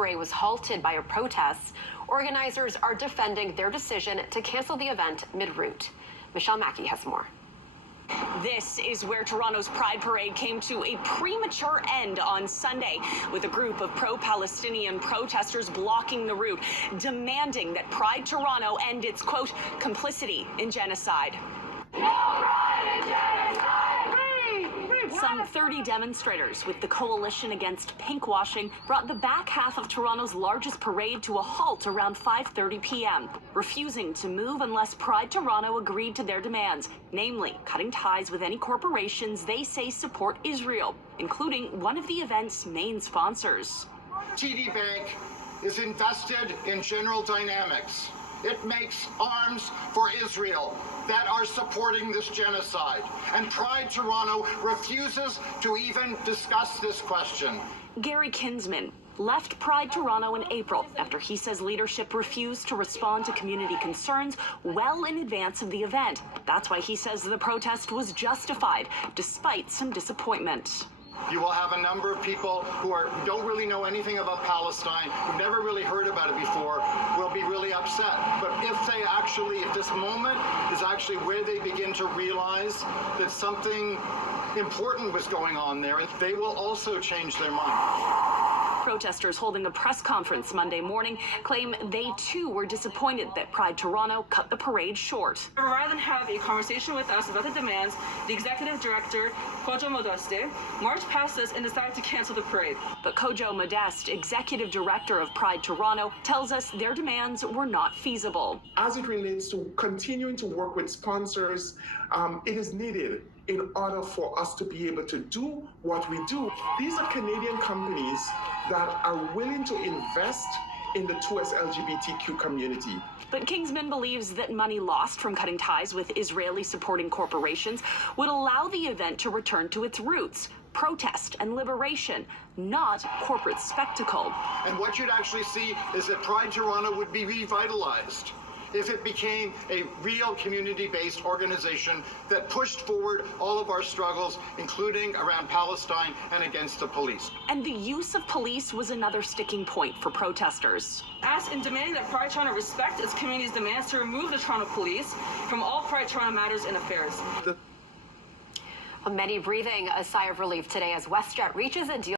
parade was halted by a protest. Organizers are defending their decision to cancel the event mid-route. Michelle Mackey has more. This is where Toronto's Pride Parade came to a premature end on Sunday, with a group of pro-Palestinian protesters blocking the route, demanding that Pride Toronto end its, quote, complicity in genocide. No pride in genocide! Some 30 demonstrators with the Coalition Against Pinkwashing brought the back half of Toronto's largest parade to a halt around 5:30 p.m., refusing to move unless Pride Toronto agreed to their demands, namely cutting ties with any corporations they say support Israel, including one of the event's main sponsors. TD Bank is invested in General Dynamics. It makes arms for Israel that are supporting this genocide. And Pride Toronto refuses to even discuss this question. Gary Kinsman left Pride Toronto in April after he says leadership refused to respond to community concerns well in advance of the event. That's why he says the protest was justified, despite some disappointment. You will have a number of people who don't really know anything about Palestine, who've never really heard about it before, will be really upset. But if this moment is actually where they begin to realize that something important was going on there, they will also change their mind. Protesters holding a press conference Monday morning claim they too were disappointed that Pride Toronto cut the parade short. Rather than have a conversation with us about the demands, the executive director, Kojo Modeste, marched past us and decided to cancel the parade. But Kojo Modeste, executive director of Pride Toronto, tells us their demands were not feasible. As it relates to continuing to work with sponsors, it is needed in order for us to be able to do what we do. These are Canadian companies that are willing to invest in the 2S LGBTQ community. But Kingsman believes that money lost from cutting ties with Israeli-supporting corporations would allow the event to return to its roots, protest and liberation, not corporate spectacle. And what you'd actually see is that Pride Toronto would be revitalized if it became a real community-based organization that pushed forward all of our struggles, including around Palestine and against the police. And the use of police was another sticking point for protesters. Asked in demanding that Pride Toronto respect its community's demands to remove the Toronto police from all Pride Toronto matters and affairs. Many breathing a sigh of relief today as WestJet reaches a deal